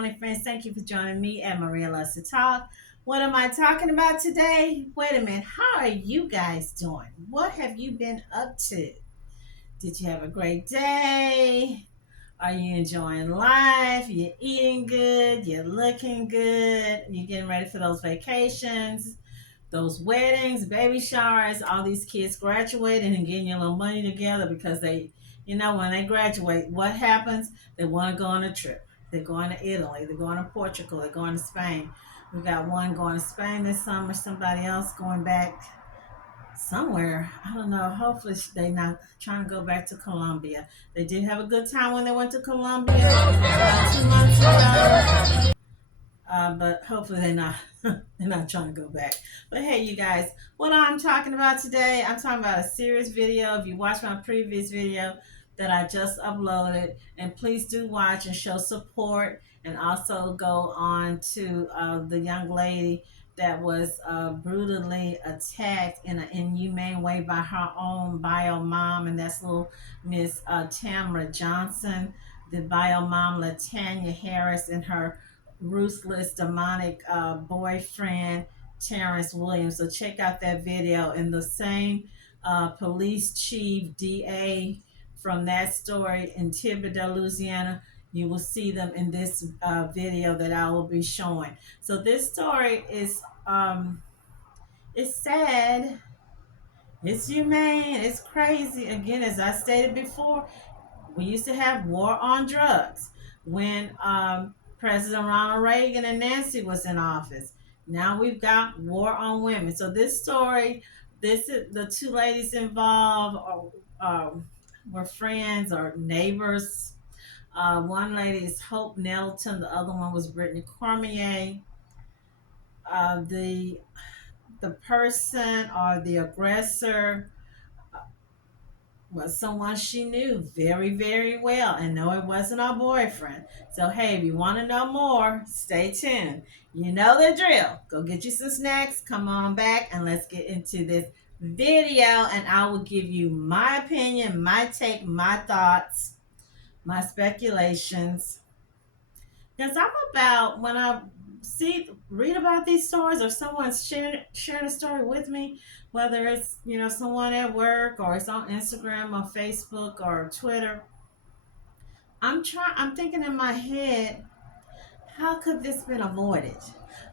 Friends, thank you for joining me and Maria Loves to Talk. What am I talking about today? Wait a minute. How are you guys doing? What have you been up to? Did you have a great day? Are you enjoying life? You're eating good? You're looking good? You're getting ready for those vacations, those weddings, baby showers, all these kids graduating and getting your little money together because when they graduate, what happens? They want to go on a trip. They're going to Italy, they're going to Portugal, they're going to Spain. We got one going to Spain this summer, somebody else going back somewhere. I don't know. Hopefully they're not trying to go back to Colombia. They did have a good time when they went to Colombia about 2 months ago. But hopefully they're not trying to go back. But hey, you guys, what I'm talking about today, I'm talking about a serious video. If you watched my previous video that I just uploaded, and please do watch and show support, and also go on to the young lady that was brutally attacked in an inhumane way by her own bio mom, and that's little Miss Tamara Johnson, the bio mom Latanya Harris, and her ruthless demonic boyfriend Terrence Williams. So check out that video. And the same police chief DA from that story in Thibodaux, Louisiana, you will see them in this video that I will be showing. So this story is it's sad, it's humane, it's crazy. Again, as I stated before, we used to have war on drugs when President Ronald Reagan and Nancy was in office. Now we've got war on women. So this story, this is the two ladies involved were friends or neighbors. One lady is Hope Nettleton. The other one was Brittany Cormier. The person or the aggressor was someone she knew very, very well, and no, it wasn't our boyfriend. So, hey, if you want to know more, stay tuned. You know the drill. Go get you some snacks, come on back, and let's get into this video, and I will give you my opinion, my take, my thoughts, my speculations. Because I'm about, when I read about these stories, or someone's sharing a story with me, whether it's someone at work, or it's on Instagram or Facebook or Twitter, I'm thinking in my head, how could this been avoided?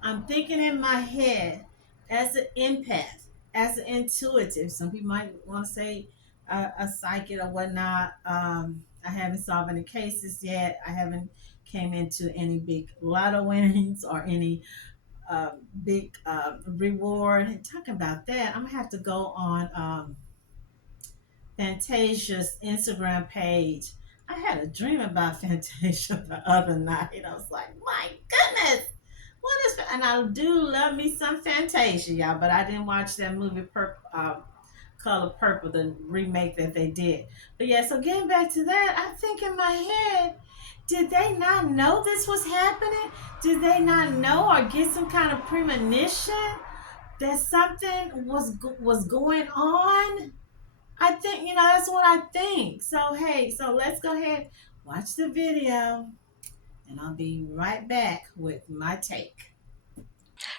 I'm thinking in my head as an empath, as an intuitive. Some people might want to say a psychic or whatnot. I haven't solved any cases yet. I haven't came into any big lotto winnings or any big reward. And talking about that, I'm gonna have to go on Fantasia's Instagram page. I had a dream about Fantasia the other night. I was like, my goodness, what is? And I do love me some Fantasia, y'all, but I didn't watch that movie Color Purple, the remake that they did. But yeah, so getting back to that, I think in my head, did they not know this was happening? Did they not know or get some kind of premonition that something was going on? I think, that's what I think. So, hey, so let's go ahead, watch the video, and I'll be right back with my take.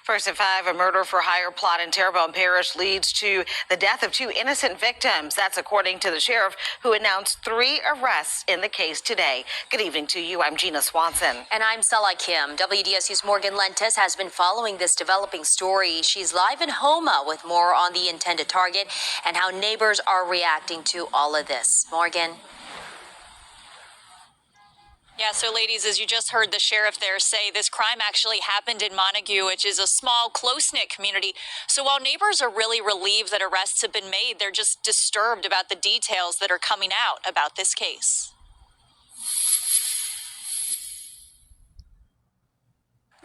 First at 5, a murder for hire plot in Terrebonne Parish leads to the death of 2 innocent victims. That's according to the sheriff, who announced 3 arrests in the case today. Good evening to you. I'm Gina Swanson. And I'm Stella Kim. WDSU's Morgan Lentes has been following this developing story. She's live in Homa with more on the intended target and how neighbors are reacting to all of this. Morgan. Yeah, so ladies, as you just heard the sheriff there say, this crime actually happened in Montegut, which is a small, close-knit community. So while neighbors are really relieved that arrests have been made, they're just disturbed about the details that are coming out about this case.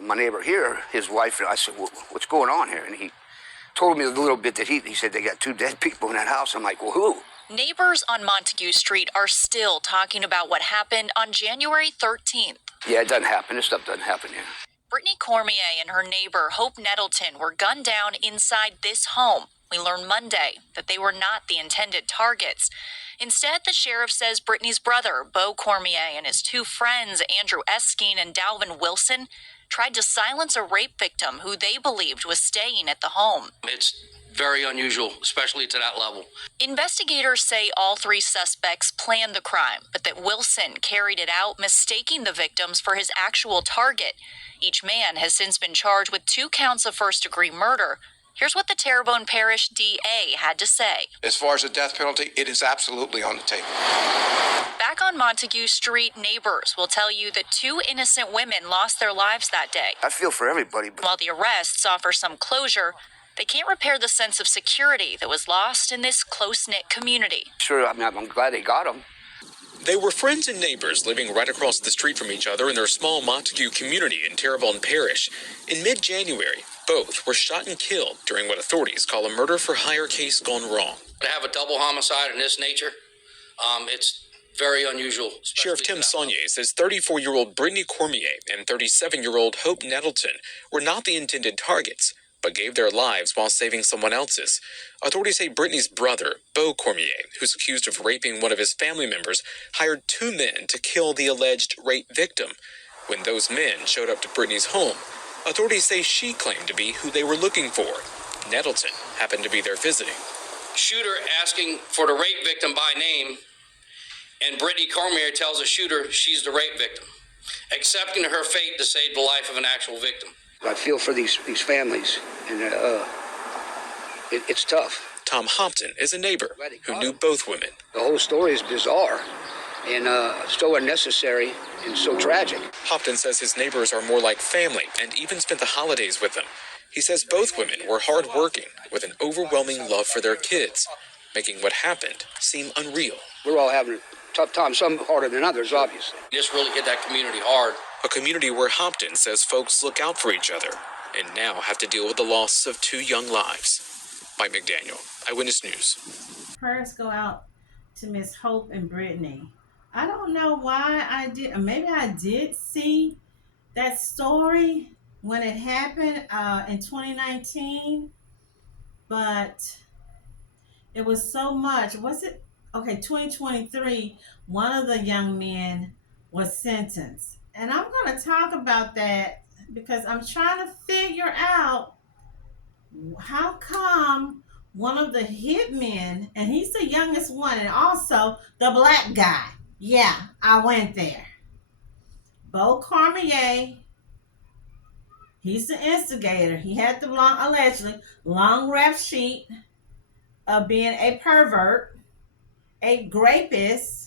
My neighbor here, his wife, I said, what's going on here? And he told me a little bit that he said they got 2 dead people in that house. I'm like, well, who? Neighbors on Montegut Street are still talking about what happened on January 13th. Yeah, it doesn't happen. This stuff doesn't happen here. Brittany Cormier and her neighbor, Hope Nettleton, were gunned down inside this home We learned Monday that they were not the intended targets. Instead, the sheriff says Brittany's brother, Beaux Cormier, and his two friends, Andrew Eskeen and Dalvin Wilson, tried to silence a rape victim who they believed was staying at the home. It's very unusual, especially to that level. Investigators say all three suspects planned the crime, but that Wilson carried it out, mistaking the victims for his actual target. Each man has since been charged with 2 counts of first-degree murder. Here's what the Terrebonne Parish DA had to say. As far as the death penalty, it is absolutely on the table. Back on Montegut Street, neighbors will tell you that 2 innocent women lost their lives that day. I feel for everybody, but While the arrests offer some closure, they can't repair the sense of security that was lost in this close-knit community. sure, I'm glad they got them. They were friends and neighbors living right across the street from each other in their small Montegut community in Terrebonne Parish. In mid-January, both were shot and killed during what authorities call a murder-for-hire case gone wrong. To have a double homicide in this nature, it's very unusual. Sheriff Tim Saunier says 34-year-old Brittany Cormier and 37-year-old Hope Nettleton were not the intended targets, but gave their lives while saving someone else's. Authorities say Brittany's brother, Beaux Cormier, who's accused of raping one of his family members, hired 2 men to kill the alleged rape victim. When those men showed up to Brittany's home, authorities say she claimed to be who they were looking for. Nettleton happened to be there visiting. Shooter asking for the rape victim by name, and Brittany Cormier tells the shooter she's the rape victim, accepting her fate to save the life of an actual victim. I feel for these families, and it's tough. Tom Hopton is a neighbor who knew both women. The whole story is bizarre and so unnecessary and so tragic. Hopton says his neighbors are more like family and even spent the holidays with them. He says both women were hardworking with an overwhelming love for their kids, making what happened seem unreal. We're all having a tough time, some harder than others, obviously. This really hit that community hard. A community where Hopton says folks look out for each other and now have to deal with the loss of 2 young lives. Mike McDaniel, Eyewitness News. Prayers go out to Miss Hope and Brittany. I don't know why I did, or maybe I did see that story when it happened in 2019, but it was so much. Was it? Okay, 2023, one of the young men was sentenced. And I'm going to talk about that because I'm trying to figure out how come one of the hitmen, and he's the youngest one, and also the black guy. Yeah, I went there. Beaux Cormier, he's the instigator. He had the allegedly long rap sheet of being a pervert, a rapist,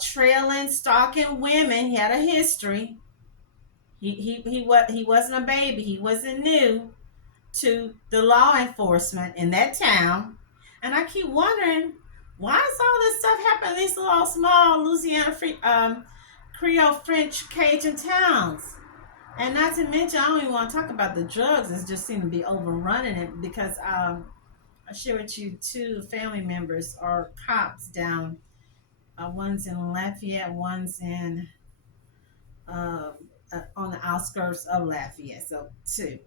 trailing, stalking women. He had a history. He wasn't a baby. He wasn't new to the law enforcement in that town. And I keep wondering, why is all this stuff happening in these little small Louisiana Creole French Cajun towns? And not to mention, I don't even want to talk about the drugs. It just seems to be overrunning it because I share with you 2 family members are cops down. One's in Lafayette, one's in on the outskirts of Lafayette. So 2,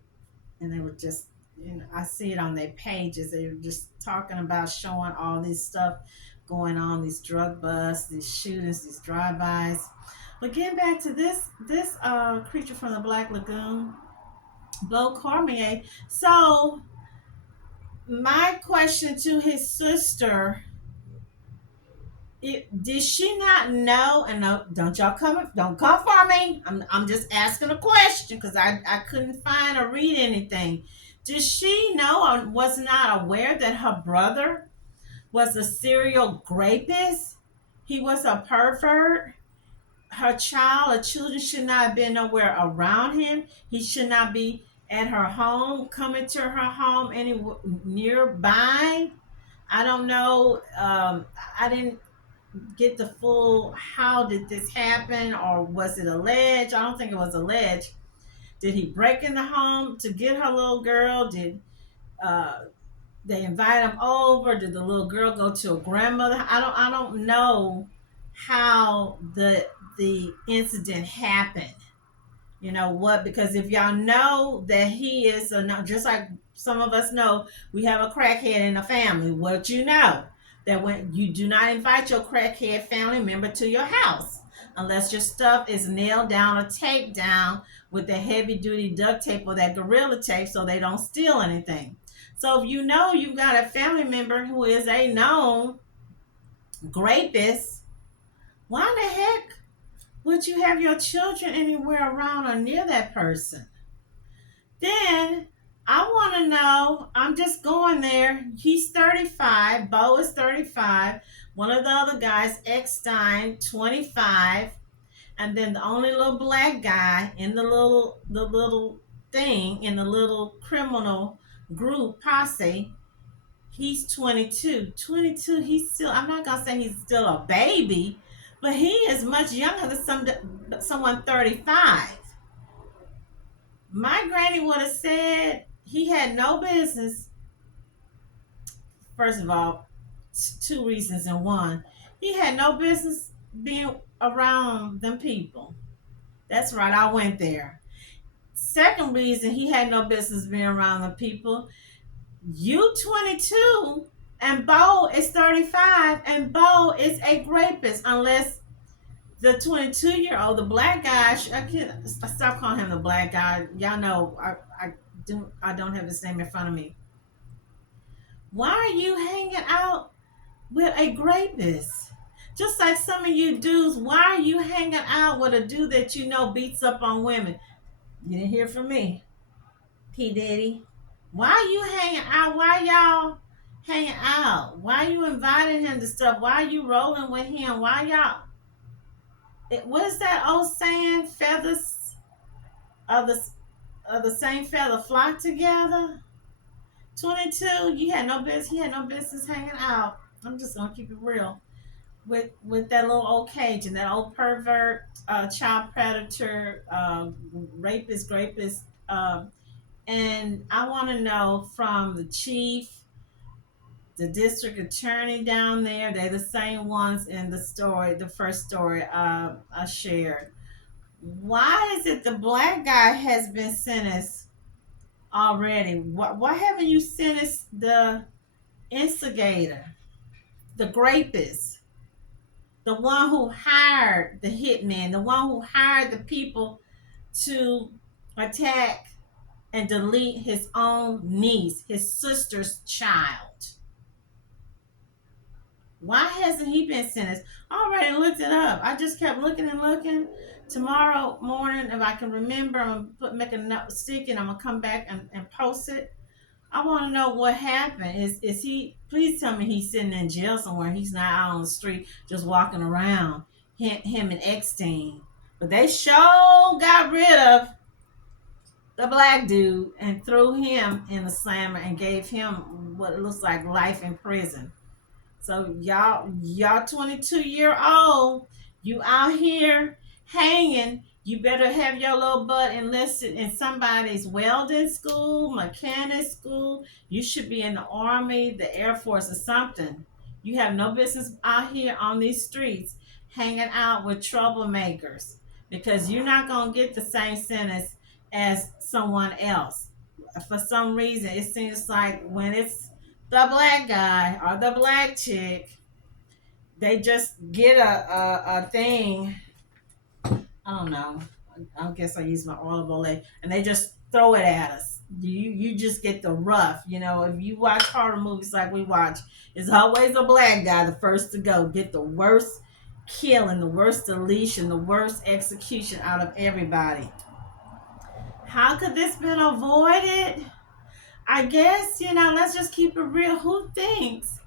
and they were just, I see it on their pages. They were just talking about showing all this stuff going on, these drug busts, these shootings, these drive-bys. But getting back to this creature from the Black Lagoon, Beaux Cormier. So my question to his sister. Did she not know? And no, don't come for me. I'm just asking a question because I couldn't find or read anything. Did she know or was not aware that her brother was a serial rapist? He was a pervert. Her children should not have been nowhere around him. He should not be at her home, coming to her home any nearby. I don't know. I didn't get the full how did this happen, or was it alleged? I don't think it was alleged. Did he break in the home to get her little girl? Did they invite him over? Did the little girl go to a grandmother? I don't know how the incident happened. You know what? Because if y'all know that he is just like some of us know, we have a crackhead in the family. What you know that when you do not invite your crackhead family member to your house unless your stuff is nailed down or taped down with the heavy duty duct tape or that gorilla tape so they don't steal anything. So if you know you've got a family member who is a known rapist, why in the heck would you have your children anywhere around or near that person? Then I want to know, I'm just going there. He's 35. Beaux is 35. One of the other guys, Eckstein, 25. And then the only little black guy in the little thing, in the little criminal group posse, he's 22. 22, he's still, I'm not going to say he's still a baby, but he is much younger than someone 35. My granny would have said he had no business. First of all, two reasons in one. He had no business being around them people. That's right, I went there. Second reason he had no business being around the people. You 22 and Beaux is 35 and Beaux is a rapist unless the 22-year-old, the black guy, I can't stop calling him the black guy. Y'all know I don't have his name in front of me. Why are you hanging out with a rapist? Just like some of you dudes, why are you hanging out with a dude that you know beats up on women? You didn't hear from me, P. Diddy. Why are you hanging out? Why y'all hanging out? Why are you inviting him to stuff? Why are you rolling with him? Why y'all? What is that old saying? Feathers of the same feather flock together. 22, you had no business. He had no business hanging out. I'm just gonna keep it real with that little old Cajun, that old pervert, child predator, rapist, and I want to know from the chief, the district attorney down there. They're the same ones in the story, the first story I shared. Why is it the black guy has been sentenced already? Why haven't you sentenced the instigator, the rapist, the one who hired the hitman, the one who hired the people to attack and delete his own niece, his sister's child? Why hasn't he been sentenced? I already looked it up. I just kept looking and looking. Tomorrow morning, if I can remember, I'm gonna make a note, stick, and I'm gonna come back and post it. I want to know what happened. Is he? Please tell me he's sitting in jail somewhere. He's not out on the street just walking around. Him and Eckstein, but they sure got rid of the black dude and threw him in the slammer and gave him what it looks like life in prison. So y'all 22-year-old, you out here hanging. You better have your little butt enlisted in somebody's welding school, mechanic school. You should be in the Army, the Air Force, or something. You have no business out here on these streets hanging out with troublemakers because you're not going to get the same sentence as someone else. For some reason, it seems like when it's the black guy or the black chick, they just get a thing. I don't know. I guess I use my audible leg, and they just throw it at us. You just get the rough. You know, if you watch horror movies like we watch, it's always a black guy the first to go, get the worst killing, the worst deletion, the worst execution out of everybody. How could this been avoided? I guess, let's just keep it real. Who thinks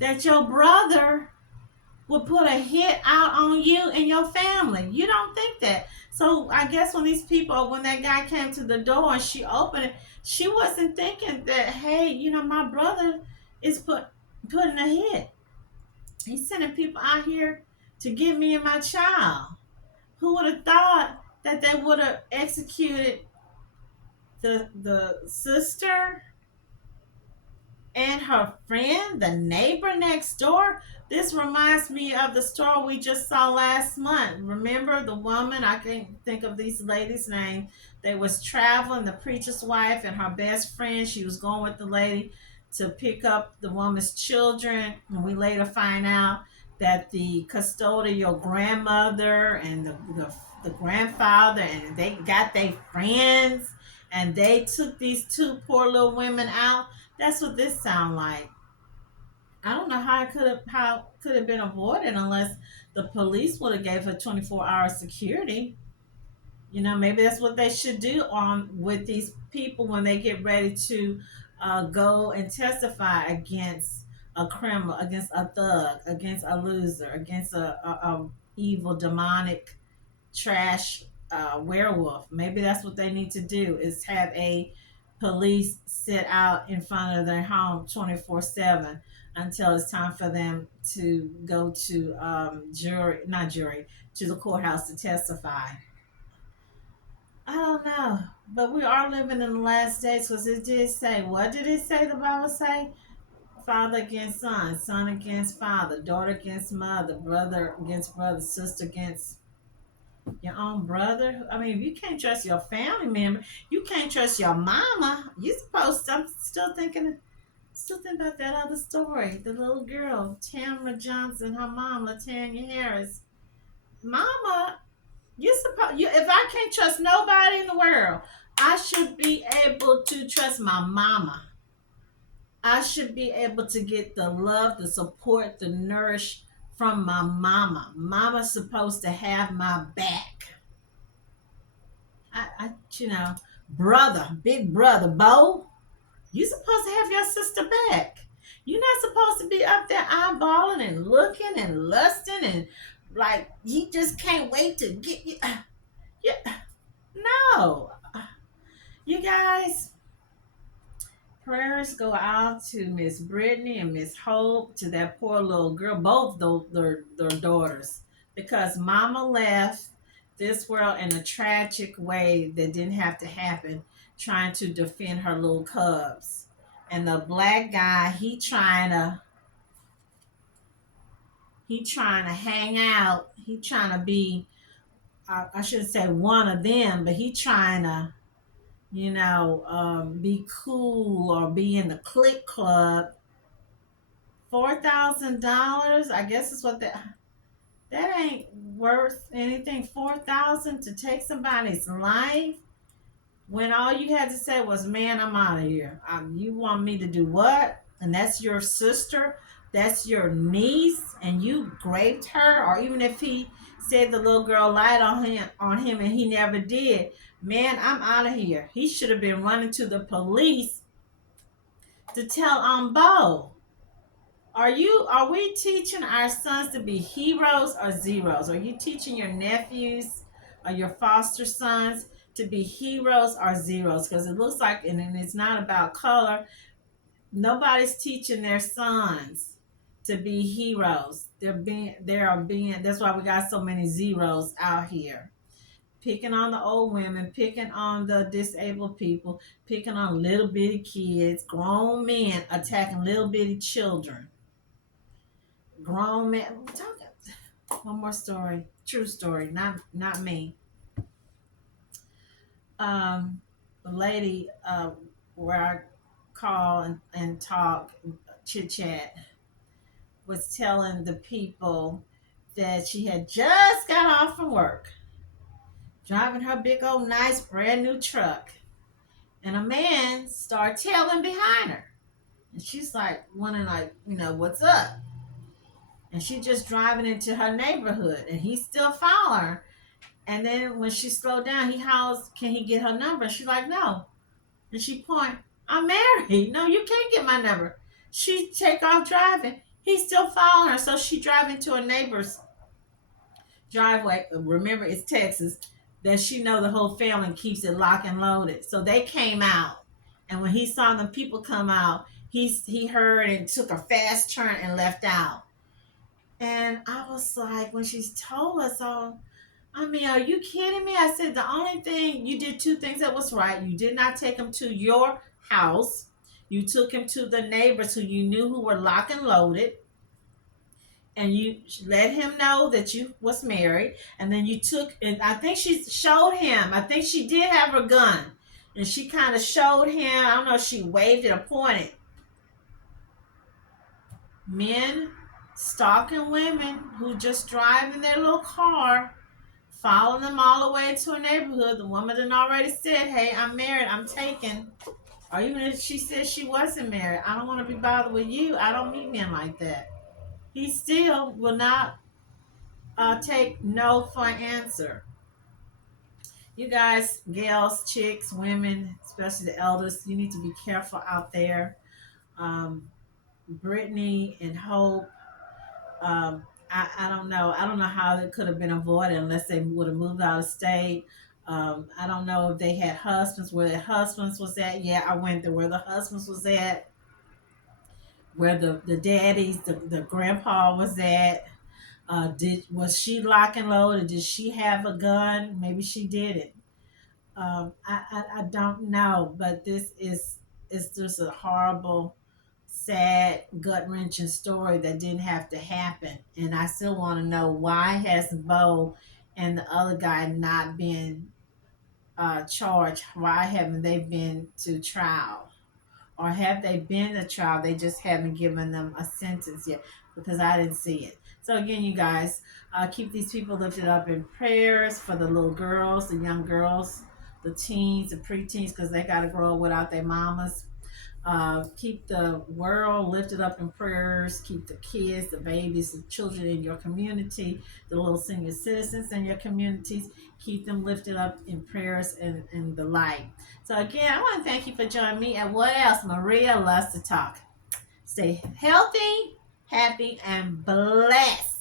that your brother would put a hit out on you and your family? You don't think that. So I guess when that guy came to the door and she opened it, she wasn't thinking that, hey, my brother is putting a hit. He's sending people out here to get me and my child. Who would have thought that they would have executed the sister and her friend, the neighbor next door. This reminds me of the story we just saw last month. Remember the woman? I can't think of these ladies' name. They was traveling, the preacher's wife and her best friend. She was going with the lady to pick up the woman's children, and we later find out that the custodial grandmother and the grandfather and they got their friends and they took these two poor little women out. That's what this sound like. I don't know how could have been avoided unless the police would have gave her 24-hour security. Maybe that's what they should do on with these people when they get ready to go and testify against a criminal, against a thug, against a loser, against a evil demonic trash werewolf. Maybe that's what they need to do is have a police sit out in front of their home 24/7 until it's time for them to go to not jury, to the courthouse to testify. I don't know, but we are living in the last days because it did say, what did it say? The Bible say, father against son, son against father, daughter against mother, brother against brother, sister against your own brother. I mean, if you can't trust your family member, you can't trust your mama. You supposed to. I'm still thinking about that other story. The little girl, Tamara Johnson, her mom, Latanya Harris. Mama, if I can't trust nobody in the world, I should be able to trust my mama. I should be able to get the love, the support, the nourish from my mama. Mama's supposed to have my back. Brother, big brother, Beaux, you supposed to have your sister back. You're not supposed to be up there eyeballing and looking and lusting and like you just can't wait to get you. Yeah, no, you guys. Prayers go out to Miss Brittany and Miss Hope, to that poor little girl, both their daughters, because Mama left this world in a tragic way that didn't have to happen, trying to defend her little cubs. And the black guy, he trying to hang out. He trying to be, I shouldn't say one of them, but he trying to be cool or be in the clique club. $4,000, I guess is what that ain't worth anything. 4,000 to take somebody's life when all you had to say was, "Man, I'm out of here." You want me to do what? And that's your sister, that's your niece, and you raped her. Or even if he said the little girl lied on him and he never did. Man, I'm out of here. He should have been running to the police to tell Beaux. Are we teaching our sons to be heroes or zeros? Are you teaching your nephews or your foster sons to be heroes or zeros? Because it looks like, and it's not about color, nobody's teaching their sons to be heroes. That's why we got so many zeros out here. Picking on the old women, picking on the disabled people, picking on little bitty kids, grown men attacking little bitty children. Grown men. One more story, true story, not me. The lady where I call and talk, chit chat, was telling the people that she had just got off from work, driving her big old nice brand new truck, and a man started tailing behind her, and she's like wondering what's up, and she just driving into her neighborhood, and he's still following her. And then when she slowed down, he hollers, "Can he get her number?" She's like, "No," and she point, "I'm married. No, you can't get my number." She take off driving. He's still following her, so she drive into a neighbor's driveway. Remember, it's Texas. That she know the whole family keeps it locked and loaded. So they came out, and when he saw them people come out, he heard and took a fast turn and left out. And I was like, when she told us all, I mean, are you kidding me? I said, the only thing, you did two things that was right. You did not take him to your house. You took him to the neighbors who you knew who were locked and loaded, and you let him know that you was married. And then you took, and I think she showed him, I think she did have her gun, and she kind of showed him, I don't know if she waved it or pointed. Men stalking women who just drive in their little car, following them all the way to a neighborhood. The woman had already said, hey, I'm married, I'm taken. Or even if she said she wasn't married, I don't want to be bothered with you. I don't meet men like that. He still will not take no for an answer. You guys, gals, chicks, women, especially the elders, you need to be careful out there. Brittany and Hope, I don't know. I don't know how it could have been avoided unless they would have moved out of state. I don't know if they had husbands, where their husbands was at. Yeah, I went there where the husbands was at, where the daddies, the grandpa was at. Was she lock and loaded? Did she have a gun? Maybe she didn't. I don't know, but this is just a horrible, sad, gut wrenching story that didn't have to happen. And I still want to know, why has Beaux and the other guy not been charged? Why haven't they been to trial? Or have they been to trial? They just haven't given them a sentence yet, because I didn't see it. So again, you guys, keep these people lifted up in prayers for the little girls, the young girls, the teens, the preteens, because they got to grow up without their mamas. Keep the world lifted up in prayers. Keep the kids, the babies, the children in your community, the little senior citizens in your communities. Keep them lifted up in prayers and the like. So again, I want to thank you for joining me. And what else? Maria loves to talk. Stay healthy, happy, and blessed.